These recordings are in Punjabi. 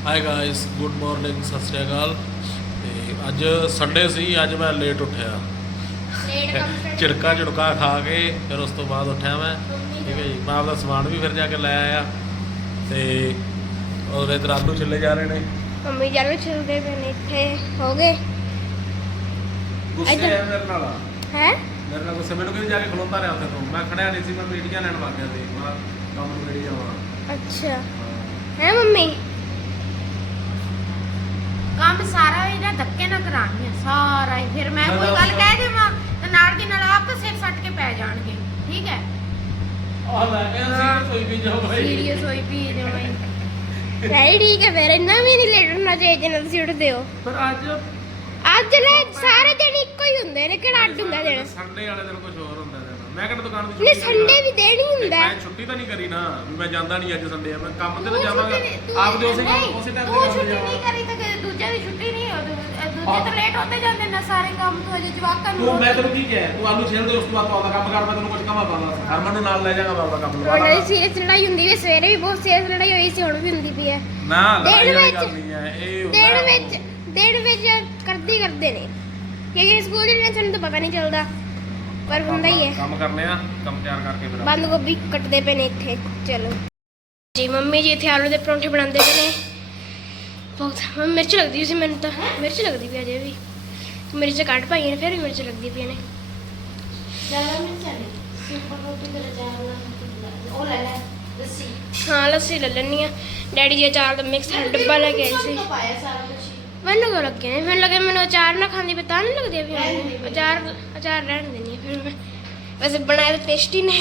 ਹਾਈ ਗਾਇਸ ਗੁੱਡ ਮਾਰਨਿੰਗ ਸਤਿ ਸ਼੍ਰੀ ਅਕਾਲ। ਤੇ ਅੱਜ ਸੰਡੇ ਸੀ ਅੱਜ ਮੈਂ ਲੇਟ ਉੱਠਿਆ। ਲੇਟ ਕੰਮ ਝਿੜਕਾ ਝੁੜਕਾ ਖਾ ਕੇ ਫਿਰ ਉਸ ਤੋਂ ਬਾਅਦ ਉੱਠਿਆ ਮੈਂ। ਠੀਕ ਹੈ ਜੀ ਮੈਂ ਆਪਦਾ ਸਮਾਨ ਵੀ ਫਿਰ ਜਾ ਕੇ ਲੈ ਆਇਆ। ਤੇ ਔਰ ਇਧਰ ਆਲੂ ਛਿੱਲੇ ਜਾ ਰਹੇ ਨੇ। ਮੰਮੀ ਜਾਨੂ ਚਲਦੇ ਪਏ ਨੇ ਇੱਥੇ ਹੋ ਗਏ। ਗੁੱਸੇ। ਆ ਮੇਰੇ ਨਾਲ। ਹੈ? ਮੇਰੇ ਨਾਲ ਗੁੱਸੇ ਮੈਨੂੰ ਕਹਿੰਦੀ ਜਾ ਕੇ ਖਲੋਤਾ ਰਿਹਾ ਉੱਥੇ ਤੋਂ? ਮੈਂ ਖੜਿਆ ਨਹੀਂ ਸੀ ਮੈਂ ਮੀਟੀਆਂ ਲੈਣ ਲੱਗ ਗਿਆ ਸੀ। ਮੈਂ ਕੰਮ ਨੂੰ ਮੇਰੀ ਜਾਵਾਂ। ਅੱਛਾ। ਹੈ ਮੰਮੀ? ਕੰਮ ਸਾਰਾ ਇਹਦਾ ਧੱਕੇ ਨਾਲ ਕਰਾਣੀ ਆ ਸਾਰਾ ਹੀ। ਫਿਰ ਮੈਂ ਕੋਈ ਗੱਲ ਕਹਿ ਦੇਵਾਂ ਤੇ ਨਾਲ ਦੀ ਨਾਲ ਆਪ ਤਾਂ ਸਿਰ ਸੱਟ ਕੇ ਪੈ ਜਾਣਗੇ ਠੀਕ ਹੈ? ਆਹ ਮੈਂ ਕਿਹਾ ਸੀ ਕੋਈ ਵੀ ਜਾਓ ਭਾਈ ਸੀਰੀਅਸ ਹੋਈ ਵੀ ਦੇਵਾਂ ਨਹੀਂ ਠੀਕ ਹੈ ਫਿਰ ਇੰਨਾ ਵੀ ਨਹੀਂ ਲੇਟ ਹੋਣਾ ਚਾਹੀਦਾ ਜਿੰਨਾ ਤੁਸੀਂ ਉੱਠਦੇ ਹੋ। ਪਰ ਅੱਜ ਅੱਜ ਲੈ ਸਾਰੇ ਦਿਨ ਇੱਕੋ ਹੀ ਹੁੰਦੇ ਨੇ ਕਿਹੜਾ ਅੱਡ ਹੁੰਦਾ ਦਿਨ ਸੰਡੇ ਵਾਲੇ ਦਿਨ ਕੁਝ ਹੋਰ ਹੁੰਦਾ ਦਿਨ ਮੈਂ ਕਿਹੜਾ ਦੁਕਾਨ ਦੀ ਨਹੀਂ ਸੰਡੇ ਵੀ ਹੀ ਹੁੰਦਾ। ਮੈਂ ਛੁੱਟੀ ਤਾਂ ਨਹੀਂ ਕਰੀ ਨਾ। ਵੀ ਮੈਂ ਜਾਂਦਾ ਨਹੀਂ ਅੱਜ ਸੰਡੇ ਆ ਮੈਂ ਕੰਮ ਤੇ ਤਾਂ ਜਾਵਾਂਗਾ। ਤੂੰ- ਆਪਦੇ ਉਸੇ ਨਹੀਂ, ਉਸੇ ਟਾਈਮ ਤੂੰ ਤੇ ਛੁੱਟੀ ਕੰਮ ਨਹੀਂ ਜਾਵਾਂ ਕਰੀ ਤਾਂ ਕਿ ਦੂਜੇ ਦੀ ਛੁੱਟੀ ਨਹੀਂ ਹੋ ਦੂ- ਦੂਜੇ ਤਾਂ ਲੇਟ ਹੁੰਦੇ ਜਾਂਦੇ ਨੇ ਸਾਰੇ ਕੰਮ ਤੋਂ ਅਜੇ ਜਵਾਕਾਂ ਨੂੰ ਤੂੰ ਮੈਂ ਤੈਨੂੰ ਕੀ ਕਿਹਾ? ਤੂੰ ਆਲੂ ਛਿੱਲ ਦੇ ਉਸ ਤੋਂ ਬਾਅਦ ਤੂੰ ਆਪਦਾ ਕੰਮ ਕਰ ਮੈਂ ਤੈਨੂੰ ਕੁਝ ਕਮਾ ਪਾਉਂਦਾ ਹਰਮਨ ਨੂੰ ਨਾਲ ਲੈ ਜਾਗਾ ਆਪਦਾ ਕੰਮ ਦੀ ਲਵਾ ਸੀਰੀਅਸ ਲੜਾਈ ਹੁੰਦੀ ਹੈ ਸਵੇਰੇ ਵੀ ਬਹੁਤ ਸੀਰੀਅਸ ਲੜਾਈ ਹੋਈ ਸੀ ਹੁਣ ਵੀ ਹੁੰਦੀ ਪਈ ਹੈ। ਨਾ ਲੜਾਈ ਨਹੀਂ ਹੈ ਇਹ ਹੈ। ਵਿੱਚ ਦਿਨ ਵਿੱਚ ਕਰਦੇ ਕਰਦੇ ਨੇ। ਕਿਉਂਕਿ ਸਕੂਲ ਦੇ ਦਿਨ ਸਾਨੂੰ ਤਾਂ ਪਤਾ ਨਹੀਂ ਚੱਲਦਾ। ਪਰ ਹੁੰਦਾ ਹੀ ਹੈ। ਕੰਮ ਕਰਨੇ ਆ ਕੰਮ ਤਿਆਰ ਕਰਕੇ ਫਿਰ ਬੰਦ ਗੋਭੀ ਕੱਟਦੇ ਪਏ ਨੇ ਇੱਥੇ ਚਲੋ। ਜੀ ਮੰਮੀ ਜੀ ਇੱਥੇ ਆਲੂ ਦੇ ਪਰੌਂਠੇ ਬਣਾਉਂਦੇ ਪਏ ਨੇ। ਬਹੁਤ ਮੰਮੀ ਮਿਰਚ ਲੱਗਦੀ ਸੀ ਮੈਨੂੰ ਤਾਂ। ਮਿਰਚ ਲੱਗਦੀ ਪਈ ਅਜੇ ਵੀ। ਮਿਰਚ ਕੱਟ ਪਾਈਆਂ ਨੇ ਫਿਰ ਵੀ ਮਿਰਚ ਲੱਗਦੀ ਪਈ ਨੇ। ਜ਼ਿਆਦਾ ਨਹੀਂ ਚੱਲੇ ਸਿੰਪਲ ਰੋਟੀ ਤੇ ਚਾਰ ਉਹ ਲੈ ਲੈ ਲੱਸੀ। ਹਾਂ ਲੱਸੀ ਲੈ ਲੈਣੀ ਆ। ਡੈਡੀ ਜੀ ਅਚਾਰ ਦਾ ਮਿਕਸ ਡੱਬਾ ਲੈ ਕੇ ਆਏ ਸੀ। ਤੋਂ ਪਾਇਆ ਸਾਰਾ ਕੁਝ ਮੈਨੂੰ ਕਿਉਂ ਲੱਗੇ ਨੇ? ਮੈਨੂੰ ਲੱਗੇ ਮੈਨੂੰ ਅਚਾਰ ਨਾ ਖਾਂਦੀ ਪਤਾ ਨਹੀਂ ਲੱਗਦੀ ਵੀ। ਅਚਾਰ ਅਚਾਰ ਰਹਿਣ ਦੇਣੀ ਮੈਂ ਵੈਸੇ ਬਣਾਏ ਤਾਂ ਟੇਸਟੀ ਨੇ।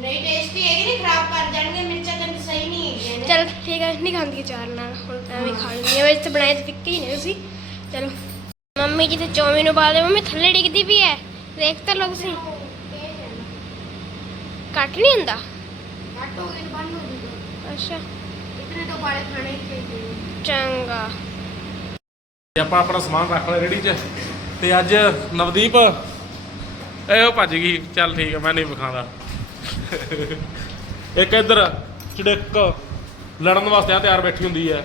ਨਹੀਂ ਟੇਸਟੀ ਹੈਗੀ ਨਹੀਂ ਖਰਾਬ ਕਰ ਜਾਣਗੇ ਮਿਰਚਾਂ ਤਾਂ ਸਹੀ ਨਹੀਂ ਹੈਗੀਆਂ ਨੇ। ਚਲ ਠੀਕ ਹੈ ਨਹੀਂ ਖਾਂਦੀ ਅਚਾਰ ਨਾਲ ਹੁਣ ਤਾਂ ਐਵੇਂ ਖਾ ਲੈਂਦੀ ਆ। ਵੈਸੇ ਤਾਂ ਬਣਾਏ ਤਾਂ ਫਿੱਕੇ ਹੀ ਨੇ ਤੁਸੀਂ। ਚਲੋ ਮੰਮੀ ਜੀ ਤੇ ਚੌਮੀ ਨੂੰ ਬਾਲਦੇ ਮੰਮੀ ਥੱਲੇ ਡਿੱਗਦੀ ਵੀ ਹੈ ਦੇਖ ਤਾਂ ਲੋਕ ਸੀ ਕੱਟ ਨਹੀਂ ਹੁੰਦਾ? ਕੱਟ ਹੋ ਗਈ ਬੰਦ ਹੋ ਗਈ ਅੱਛਾ। ਇਤਨੇ ਤੋਂ ਬਾਲੇ ਖਾਣੇ ਹੀ ਚਾਹੀਦੇ ਨੇ। ਚੰਗਾ। ਤੇ ਆਪਾਂ ਆਪਣਾ ਸਮਾਨ ਰੱਖ ਲਿਆ ਰੇੜੀ 'ਚ। ਤੇ ਅੱਜ ਨਵਦੀਪ ਇਹ ਉਹ ਭੱਜ ਗਈ ਚੱਲ ਠੀਕ ਹੈ ਮੈਂ ਨਹੀਂ ਵਿਖਾਉਂਦਾ। ਇੱਕ ਇੱਧਰ ਚੜਿੱਕ ਲੜਨ ਵਾਸਤੇ ਆ ਤਿਆਰ ਬੈਠੀ ਹੁੰਦੀ ਹੈ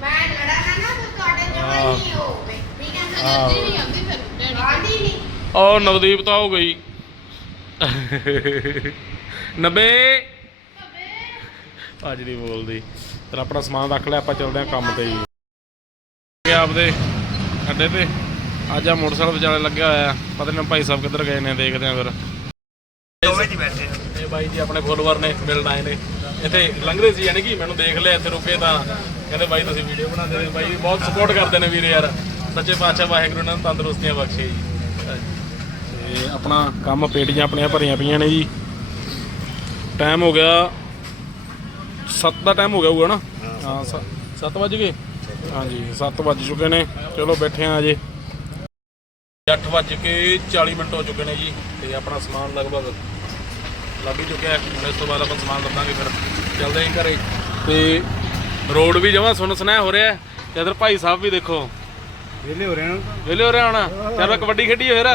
ਮੈਂ ਲੜਾਂਗਾ ਨਾ ਤਾਂ ਤੁਹਾਡੇ ਜਮਾ। ਨਹੀਂ ਹੋਵੇ ਠੀਕ ਹੈ। ਐਨਰਜੀ ਨਹੀਂ ਆਉਂਦੀ ਫਿਰ ਆਉਂਦੀ ਨਹੀਂ। ਉਹ ਨਵਦੀਪ ਤਾਂ ਹੋ ਗਈ। 90 ਅੱਜ ਨਹੀਂ ਬੋਲਦੀ। ਤੇ ਆਪਣਾ ਸਮਾਨ ਰੱਖ ਲਿਆ ਆਪਾਂ ਚੱਲਦੇ ਹਾਂ ਕੰਮ ਤੇ ਜੀ। ਆਪਦੇ ਅੱਡੇ ਤੇ। ਅੱਜ ਆ ਮੋਟਰਸਾਈਕਲ ਵਿਚਾਲੇ ਲੱਗਿਆ ਹੋਇਆ ਪਤਾ ਨਹੀਂ ਭਾਈ ਸਾਹਿਬ ਕਿੱਧਰ ਗਏ ਨੇ ਦੇਖਦੇ ਆਂ ਫਿਰ। ਦੋਵੇਂ ਜੀ ਬੈਠੇ ਇਹ ਬਾਈ ਜੀ ਆਪਣੇ ਫੋਲੋਵਰ ਨੇ ਮਿਲਣ ਆਏ ਨੇ। ਇੱਥੇ ਲੰਘਦੇ ਸੀ ਯਾਨੀ ਕਿ ਮੈਨੂੰ ਦੇਖ ਲਿਆ ਇੱਥੇ ਰੁਕੇ ਤਾਂ। ਕਹਿੰਦੇ ਬਾਈ ਤੁਸੀਂ ਵੀਡੀਓ ਬਣਾਉਂਦੇ ਨੇ ਬਾਈ ਬਹੁਤ ਸਪੋਰਟ ਕਰਦੇ ਨੇ ਵੀਰੇ ਯਾਰ। ਸੱਚੇ ਪਾਤਸ਼ਾਹ ਵਾਹਿਗੁਰੂ ਨੇ ਤੰਦਰੁਸਤੀਆਂ ਬਖਸ਼ੇ ਜੀ। ਤੇ ਆਪਣਾ ਕੰਮ ਪੇਟੀਆਂ ਆਪਣੀਆਂ ਭਰੀਆਂ ਪਈਆਂ ਨੇ ਜੀ। ਟਾਈਮ ਹੋ ਗਿਆ 7 ਦਾ ਟਾਈਮ ਹੋ ਗਿਆ ਹੋਊਗਾ ਨਾ? ਹਾਂ 7 ਵਜ ਗਏ? ਹਾਂਜੀ 7 ਵੱਜ ਚੁੱਕੇ ਨੇ। ਚਲੋ ਬੈਠੇ ਆ ਅਜੇ। 8 ਵੱਜ ਕੇ 40 ਮਿੰਟ ਹੋ ਚੁੱਕੇ ਨੇ ਜੀ ਤੇ ਆਪਣਾ ਸਮਾਨ ਲਗਭਗ ਲੱਗ ਹੀ ਚੁੱਕਿਆ ਹੈ। ਹੁਣ ਇਸ ਤੋਂ ਬਾਅਦ ਆਪਾਂ ਸਮਾਨ ਲੱਭਾਂਗੇ ਫਿਰ। ਚੱਲਦੇ ਹਾਂ ਘਰੇ। ਤੇ ਰੋਡ ਵੀ ਜਮਾ ਸੁੰਨ ਸੁਨਾਇਆ ਹੋ ਰਿਹਾ ਤੇ ਇਧਰ ਭਾਈ ਸਾਹਿਬ ਵੀ ਦੇਖੋ। ਵਿਹਲੇ ਹੋ ਰਹੇ ਹਨ ਵਿਹਲੇ ਹੋ ਰਿਹਾ ਹੁਣ। ਚੱਲ ਕਬੱਡੀ ਖੇਡੀਏ ਫਿਰ।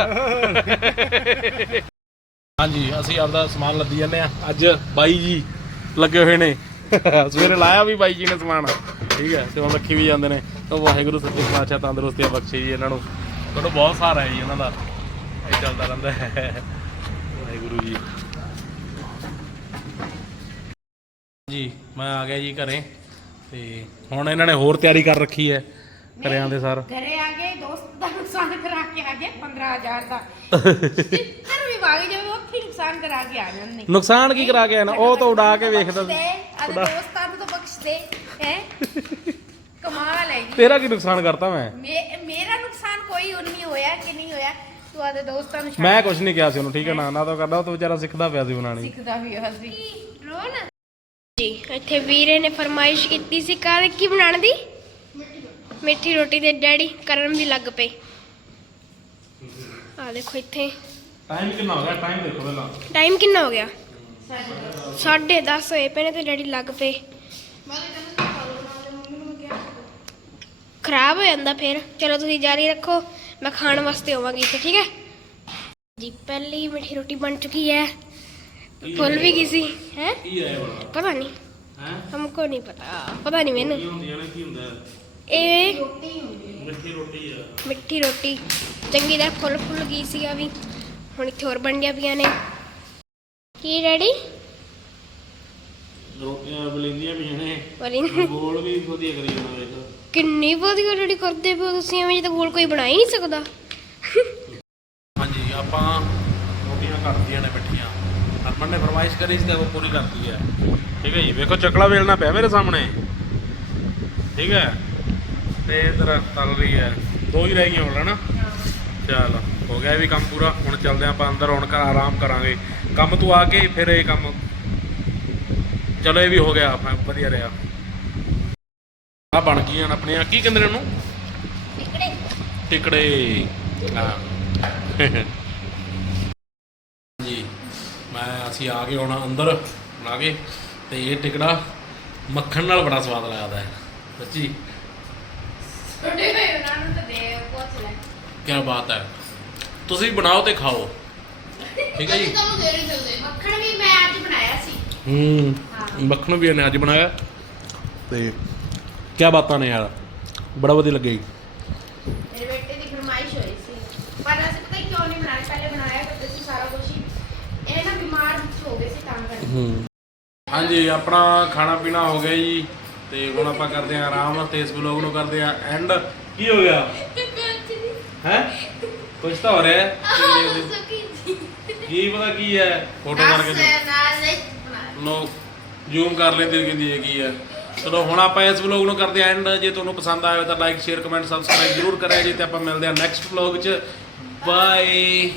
ਹਾਂਜੀ ਅਸੀਂ ਆਪਦਾ ਸਮਾਨ ਲੱਦੀ ਜਾਂਦੇ ਆ ਅੱਜ ਬਾਈ ਜੀ ਲੱਗੇ ਹੋਏ ਨੇ। ਸਵੇਰੇ ਲਾਇਆ ਵੀ ਬਾਈ ਜੀ ਨੇ ਸਮਾਨ। ਠੀਕ ਹੈ ਤੇ ਹੁਣ ਰੱਖੀ ਵੀ ਜਾਂਦੇ ਨੇ। ਤਾਂ ਵਾਹਿਗੁਰੂ ਸੱਚੇ ਪਾਤਸ਼ਾਹ ਤੰਦਰੁਸਤੀਆਂ ਬਖਸ਼ੇ ਜੀ ਇਹਨਾਂ ਨੂੰ। ਤੁਹਾਨੂੰ ਬਹੁਤ ਸਹਾਰਾ ਹੈ ਜੀ ਇਹਨਾਂ ਦਾ। ਇਹ ਚੱਲਦਾ ਰਹਿੰਦਾ ਹੈ। ਵਾਹਿਗੁਰੂ ਜੀ। ਜੀ ਮੈਂ ਆ ਗਿਆ ਜੀ ਘਰੇ। ਤੇ ਹੁਣ ਇਹਨਾਂ ਨੇ ਹੋਰ ਤਿਆਰੀ ਕਰ ਰੱਖੀ ਹੈ ਘਰਿਆਂ ਦੇ ਸਾਰ। ਘਰੇ ਆ ਗਏ ਦੋਸਤ ਦਾ ਨੁਕਸਾਨ ਕਰਾ ਕੇ ਆ ਗਏ 15000 ਦਾ। ਫਿਰ ਵੀ ਵਾਗੇ ਜਦੋਂ ਉੱਥੇ ਨੁਕਸਾਨ ਕਰਾ ਕੇ ਆ ਜਾਂਦੇ ਨੁਕਸਾਨ ਕੀ ਕਰਾ ਕੇ ਨਾ? ਉਹ ਤਾਂ ਉਡਾ ਕੇ ਵੇਖਦਾ ਸੀ। ਅਰੇ ਦੋਸਤਾਂ ਨੂੰ ਤਾਂ ਬਖਸ਼ ਦੇ ਹੈ? ਕਮਾਲ ਹੈ ਜੀ। ਤੇਰਾ ਕੀ ਨੁਕਸਾਨ ਕਰਤਾ ਮੇ- ਮੇਰਾ ਨੁਕਸਾਨ ਕੋਈ ਨਹੀਂ ਹੋਇਆ ਕਿ ਨਹੀਂ ਹੋਇਆ ਤੂੰ ਆਦੇ ਦੋਸਤਾਂ ਨੂੰ ਮੈਂ ਕੁਝ ਨਹੀਂ ਕਿਹਾ ਸੀ ਉਹਨੂੰ ਠੀਕ ਹੈ ਨਾ? ਨਾ ਤਾਂ ਕਰਦਾ ਉਹ ਤਾਂ ਵਿਚਾਰਾ ਸਿੱਖਦਾ ਪਿਆ ਸੀ ਬਣਾਣੀ ਸਿੱਖਦਾ ਵੀ ਹਸੀ ਰੋਣ। ਜੀ ਇੱਥੇ ਵੀਰੇ ਨੇ ਫਰਮਾਇਸ਼ ਕੀਤੀ ਸੀ ਕਾਹਦੇ ਕੀ ਬਣਾਉਣ ਦੀ? ਮਿੱਠੀ ਰੋਟੀ ਤੇ ਡੈਡੀ ਕਰਨ ਵੀ ਲੱਗ ਪਏ। ਆ ਦੇਖੋ ਇੱਥੇ। ਟਾਈਮ ਕਿੰਨਾ ਹੋ ਗਿਆ? ਟਾਈਮ ਦੇਖੋ ਪਹਿਲਾਂ। ਟਾਈਮ ਕਿੰਨਾ ਹੋ ਗਿਆ? 10:30 ਹੋਏ ਪਏ ਨੇ ਤੇ ਡੈਡੀ ਲੱਗ ਪਏ। ਖਰਾਬ ਹੋ ਜਾਂਦਾ ਫਿਰ। ਚਲੋ ਤੁਸੀਂ ਜਾਰੀ ਰੱਖੋ ਮੈਂ ਖਾਣ ਵਾਸਤੇ ਆਵਾਂਗੀ ਠੀਕ ਹੈ? ਜੀ ਪਹਿਲੀ ਮਿੱਠੀ ਰੋਟੀ ਬਣ ਚੁੱਕੀ ਹੈ। ਫੁੱਲ ਵੀ ਗਈ ਸੀ ਹੈ? ਪਤਾ ਨਹੀਂ। ਹੈ? ਹਮਕੋ ਨਹੀਂ ਪਤਾ ਪਤਾ ਨਹੀਂ ਮੈਨੂੰ ਇਹ ਮਿੱਠੀ ਰੋਟੀ ਆ। ਮਿੱਠੀ ਰੋਟੀ। ਚੰਗੀ ਤਰ੍ਹਾਂ ਫੁੱਲ ਫੁੱਲ ਗਈ ਸੀ ਆ ਵੀ। ਹੁਣ ਇੱਥੇ ਹੋਰ ਬਣ ਗਿਆ ਪਈਆਂ ਨੇ। ਕੀ ਰੈਡੀ ਰੋਟੀਆਂ ਬਲਿੰਦੀਆਂ ਵੀ ਨੇ। ਗੋਲ ਵੀ ਵਧੀਆ ਕਰੀ ਜਾਂਦਾ ਵੇਖ। ਕਿੰਨੀ ਵਧੀਆ ਡੈਡੀ ਕਰਦੇ ਪਏ ਹੋ ਤੁਸੀਂ, ਐਵੇਂ ਜਿਹਾ ਗੋਲ ਕੋਈ ਬਣਾ ਹੀ ਨਹੀਂ ਸਕਦਾ। ਹਾਂਜੀ, ਆਪਾਂ ਰੋਟੀਆਂ ਕੱਟਦੀਆਂ ਨੇ ਮਿੱਠੀਆਂ। ਹਰਮਨ ਨੇ ਫਰਮਾਇਸ਼ ਕਰੀ ਸੀ ਤਾਂ ਉਹ ਪੂਰੀ ਕਰਤੀ ਹੈ। ਠੀਕ ਹੈ ਜੀ, ਵੇਖੋ ਚੱਕਲਾ ਵੇਲਣਾ ਪਿਆ ਮੇਰੇ ਸਾਹਮਣੇ। ਠੀਕ ਹੈ, ਤੇ ਇਧਰ ਤਲ ਰਹੀ ਹੈ। ਦੋ ਹੀ ਰਹਿ ਗਈਆਂ ਹੁਣ, ਹਨਾ? ਚੱਲ, ਹੋ ਗਿਆ ਵੀ ਕੰਮ ਪੂਰਾ। ਹੁਣ ਚੱਲਦੇ ਹਾਂ ਆਪਾਂ ਅੰਦਰ, ਹੁਣ ਘਰ ਆਰਾਮ ਕਰਾਂਗੇ। ਕੰਮ ਤੋਂ ਆ ਕੇ ਫਿਰ ਇਹ ਕੰਮ ਚਲੋ, ਇਹ ਵੀ ਹੋ ਗਿਆ, ਆਪਾਂ ਵਧੀਆ ਰਿਹਾ। ਆ ਬਣ ਗਈਆਂ ਆਪਣੀਆਂ। ਕੀ ਕਹਿੰਦੇ ਨੇ ਉਹਨੂੰ? ਟਿਕੜੇ। ਟਿਕੜੇ। ਹਾਂ। ਜੀ ਮੈਂ ਅਸੀਂ ਆ ਗਏ ਹੁਣ ਅੰਦਰ ਬਣਾ ਕੇ ਤੇ ਇਹ ਟਿਕੜਾ ਮੱਖਣ ਨਾਲ ਬੜਾ ਸਵਾਦ ਲੱਗਦਾ ਹੈ। ਸੱਚੀ? ਛੋਟੇ ਭਾਈ ਉਹਨਾਂ ਨੂੰ ਤਾਂ ਦੇ ਪੁੱਛ ਲੈ। ਕੀ ਬਾਤ ਹੈ। ਤੁਸੀਂ ਬਣਾਓ ਤੇ ਖਾਓ। ਠੀਕ ਹੈ ਜੀ? ਤੁਹਾਨੂੰ ਦੇ ਨਹੀਂ ਸਕਦੇ। ਮੱਖਣ ਵੀ ਮੈਂ ਅੱਜ ਬਣਾਇਆ ਸੀ। ਹੂੰ। ਮੱਖਣ ਵੀ ਇਹਨੇ ਅੱਜ ਬਣਾਇਆ। ਤੇ ਕੀ ਬਾਤਾਂ ਨੇ ਯਾਰ? ਬੜਾ ਵਧੀਆ ਲੱਗਿਆ ਜੀ। ਮੇਰੇ ਬੇਟੇ ਦੀ ਫਰਮਾਇਸ਼ ਹੋਈ ਸੀ। ਪਰ ਅਸੀਂ ਪਤਾ ਹੀ ਕਿਉਂ ਨਹੀਂ ਬਣਾਇਆ ਪਹਿਲੇ ਬਣਾਇਆ ਕਰਦੇ ਸੀ ਸਾਰਾ ਕੁਝ ਹੀ ਇਹ ਨਾ ਬਿਮਾਰ ਹੋ ਗਏ ਸੀ ਤਾਂ ਕਰਕੇ। ਹੂੰ। ਹਾਂਜੀ ਆਪਣਾ ਖਾਣਾ ਪੀਣਾ ਹੋ ਗਿਆ ਜੀ। ਤੇ ਹੁਣ ਆਪਾਂ ਕਰਦੇ ਆਂ ਆਰਾਮ ਤੇ ਇਸ ਵਲੋਗ ਨੂੰ ਕਰਦੇ ਆਂ ਐਂਡ ਕੀ ਹੋ ਗਿਆ? ਹੈ? ਕੁਝ ਤਾਂ ਹੋ ਰਿਹਾ ਹੈ। ਕੀ ਪਤਾ ਕੀ ਹੈ? ਫੋਟੋ ਕਰਕੇ ਦੇ- ਨਾਲ ਨਹੀਂ ਬਣਾਇਆ। ਨੋ ਜ਼ੂਮ ਕਰ ਲੈਂਦੇ ਕਹਿੰਦੀ ਹੈ ਕੀ ਹੈ? ਚਲੋ, ਹੁਣ ਆਪਾਂ ਇਸ ਵਲੋਗ ਨੂੰ ਕਰਦੇ ਆਂ ਐਂਡ ਜੇ ਤੁਹਾਨੂੰ ਪਸੰਦ ਆਇਆ ਤਾਂ ਲਾਈਕ ਸ਼ੇਅਰ ਕਮੈਂਟ ਸਬਸਕ੍ਰਾਈਬ ਜ਼ਰੂਰ ਕਰਿਆ ਜੀ ਤੇ ਆਪਾਂ ਮਿਲਦੇ ਹਾਂ ਨੈਕਸਟ ਵਲੋਗ 'ਚ। ਬਾਏ